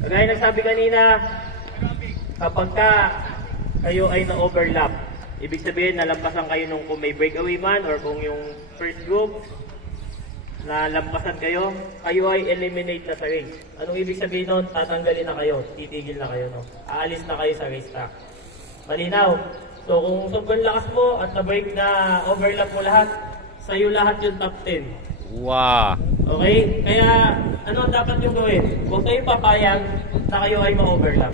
Kagaya ng sabi kanina, kapag kayo ay na-overlap, ibig sabihin nalampasan kayo nung kung may breakaway man or kung yung first group nalampasan kayo, kayo ay eliminate na sa race. Anong ibig sabihin nun? Tatanggalin na kayo, titigil na kayo, no? Aalis na kayo sa race track. Malinaw. So kung sobrang lakas mo at na-break na overlap mo lahat, sa'yo lahat yung top 10. Wow! Okay? Kaya ano ang dapat yung gawin? Huwag kayong papayag na kayo ay ma-overlap.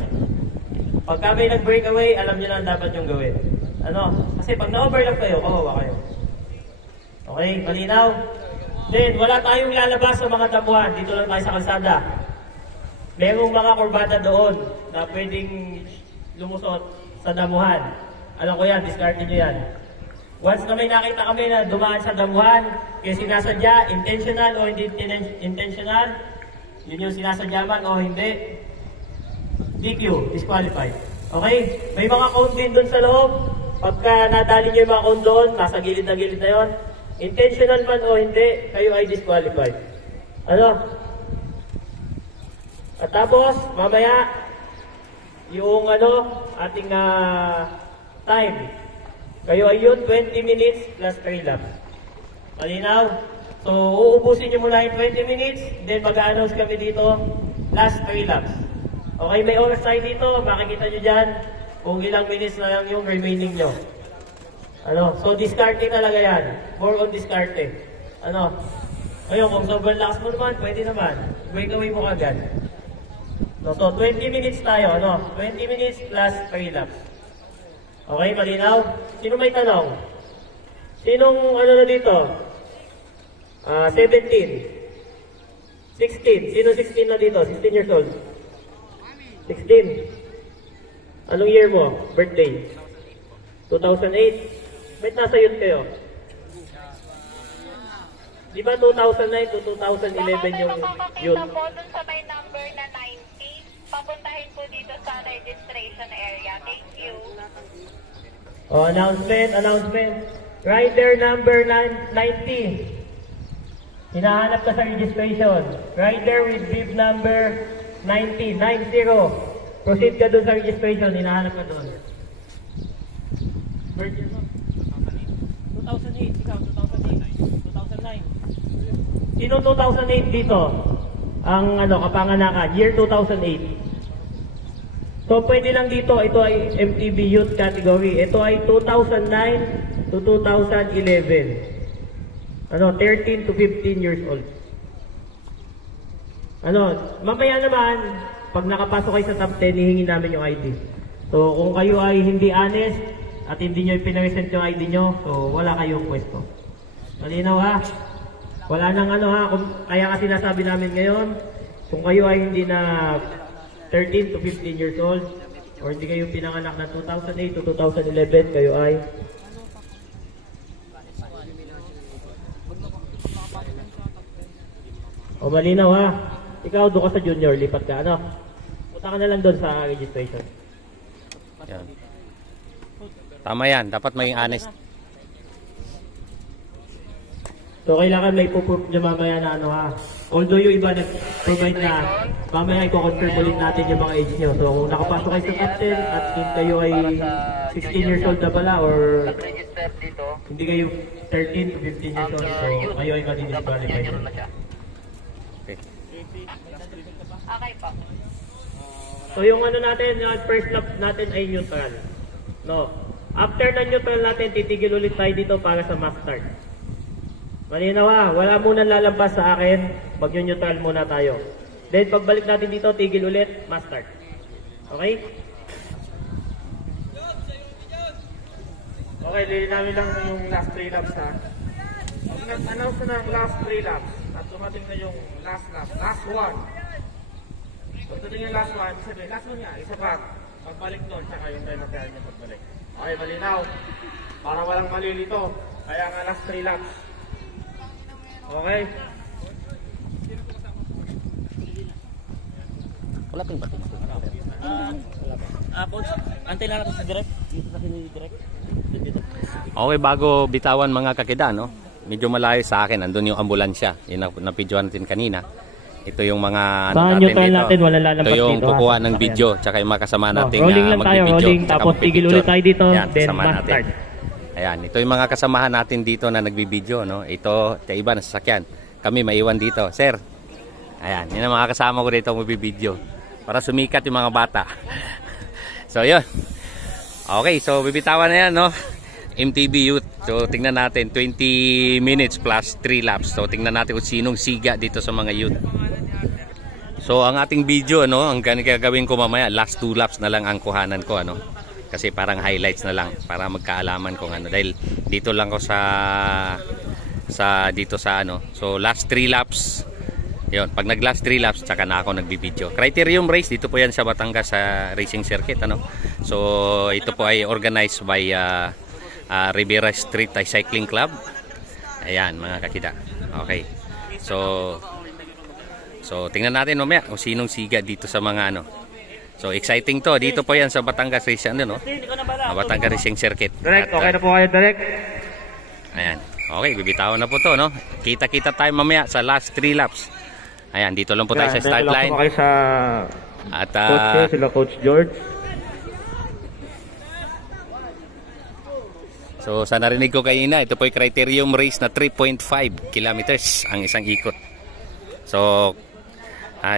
Pagka may nag-breakaway, alam nyo na ang dapat yung gawin. Ano? Kasi pag na-overlap kayo, kawawa kayo. Okay? Malinaw? Then, wala tayong lalabas sa mga damuhan. Dito lang tayo sa kalsada. Merong mga kurbada doon na pwedeng lumusot sa damuhan. Alam ko yan, discard nyo yan. Once na may nakita kami na dumaan sa damuhan, kaya sinasadya, intentional o hindi intentional, yun yung sinasadya man o hindi, DQ, disqualified. Okay? May mga cone din doon sa loob. Pagka nadali nyo yung mga cone doon, nasa gilid na yun, intentional man o hindi, kayo ay disqualified. Ano? At tapos, mamaya, yung ating time. Kayo ay yun, 20 minutes plus 3 laps. Malinaw? So, uubusin nyo muna yung 20 minutes, then mag-a-announce kami dito, last 3 laps. Okay, may oras tayo dito, makikita nyo dyan kung ilang minutes na lang yung remaining nyo. So discarding talaga yan. More on discarding. Ngayon, kung sobrang lakas mo naman, pwede naman. Breakaway mo agad. So 20 minutes tayo, 20 minutes plus 3 laps. Okay, malinaw? Sino may tanong? Sinong na dito? 17. 16. Sino 16 na dito? 16 years old. 16. Anong year mo? Birthday? 2008. Ba't nasa youth kayo? Di ba 2009 to 2011 yung youth? Baka po dun sa may number na 90, papuntahin po dito sa registration area. Thank you. Announcement. Rider number 90. Hinahanap ka sa registration. Rider with bib number 90. Proceed ka dun sa registration. Hinahanap ka dun. 2008, ikaw, 2009. Sino 2008 dito? Ang kapanganakan, year 2008. So pwede lang dito, ito ay MTB Youth category. Ito ay 2009 to 2011. 13 to 15 years old. Mamaya naman, pag nakapasok kayo sa top 10, hihingi namin yung ID. So kung kayo ay hindi honest, at hindi nyo ipinaresent yung ID nyo, so wala kayong pwesto. Malinaw ha? Wala nang kaya nga sinasabi namin ngayon, kung kayo ay hindi na 13 to 15 years old, or hindi kayo pinanganak na 2008 to 2011, kayo ay malinaw ha? Ikaw doon ka sa junior, lipat ka, punta ka na lang doon sa registration. Yan. Tama yan, dapat maging honest. So kailangan may puproof nyo mamaya na Although yung iba nag-provide na, mamaya i-confirm ulit natin yung mga age nyo. So kung nakapasok kayo sa top 10 at kayo ay 16 years old na pala or hindi kayo 13 to 15 years old, so kayo ay madi-disqualify. Okay. Okay po. So yung natin, yung first lap natin ay neutral. After na neutral natin, titigil ulit tayo dito para sa mass start. Malinaw wala munang lalampas sa akin, mag-neutral muna tayo. Then pagbalik natin dito, tigil ulit, mass start. Okay? Okay, lilinawin lang yung last 3 laps ha. Pag nag-announce na ng last 3 laps, at dumating na yung last lap, last one. Pag dumating yung last one, sabihin, last one nga, isa pa. Pagbalik doon, saka yung tayo magkaya niya pagbalik. Okay, malinaw. Para walang malilito. Kaya nga last 3 laps. Okay? Wala pang batin. Coach, antay lang natin sa direct. Dito sa direct. Okay, bago bitawan mga kakida, medyo malayo sa akin. Andun yung ambulansya. Yung napidyoan natin kanina. Ito yung mga Sa ano neutral dito. natin, wala lalampas Ito yung dito, ha? kukuha ng Sasakyan. video, tsaka yung mga kasama nating rolling lang tayo, magbibideo, rolling. tsaka Tapos tigil magpipicture. ulit tayo dito. Yan, Then kasama natin. bastard. Ayan, ito yung mga kasamahan natin dito na nagbibideo, no? Ito, yung iba na sasakyan. Kami maiwan dito. Sir, ayan, yun ang mga kasama ko dito magbibideo. Para sumikat yung mga bata. So, yun. Okay, so bibitawan na yan, no? MTB Youth. So, tingnan natin. 20 minutes plus 3 laps. So, tingnan natin kung sinong siga dito sa mga youth. So, ang ating video, no? Ang gagawin ko mamaya, last 2 laps na lang ang kuhanan ko, ano? Kasi parang highlights na lang para magkaalaman kung ano. Dahil dito lang ko dito sa ano. So, last 3 laps. Yun, pag nag last 3 laps, tsaka na ako nagbibideo. Criterium race, dito po yan sa Batangas sa racing circuit, ano. So, ito po ay organized by Rivera Street Cycling Club. Ayan, mga kakida. Okay. So, tingnan natin mamaya kung sinong siga dito sa mga ano. So, exciting to. Dito po yan sa Batangas Racing, ano, no? Batangas Racing Circuit. Direct, okay na po kayo, direct. Ayan. Okay, bibitawan na po to, no? Kita-kita tayo mamaya sa last 3 laps. Ayan, dito lang po tayo sa start line. Dito lang po kayo sa At coach, sila Coach George. so, sa narinig ko kanina, ito po yung criterium race na 3.5 kilometers ang isang ikot. So,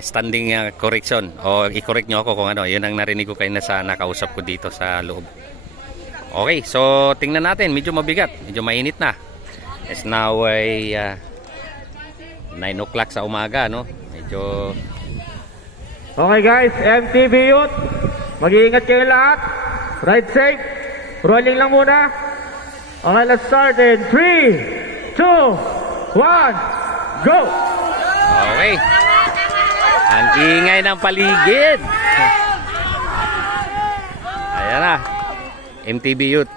standing correction o i-correct nyo ako kung ano, yun ang narinig ko kanina sa nakausap ko dito sa loob. Okay, so tingnan natin, medyo mabigat, medyo mainit na. It's now ay 9 o'clock sa umaga, no? Medyo Okay guys, MTB Youth, mag-iingat kayo lahat. Ride safe. Rolling lang muna. Okay, let's start in 3, 2, 1, go! okay. Ang ingay ng paligid. Ayan na. MTB Youth.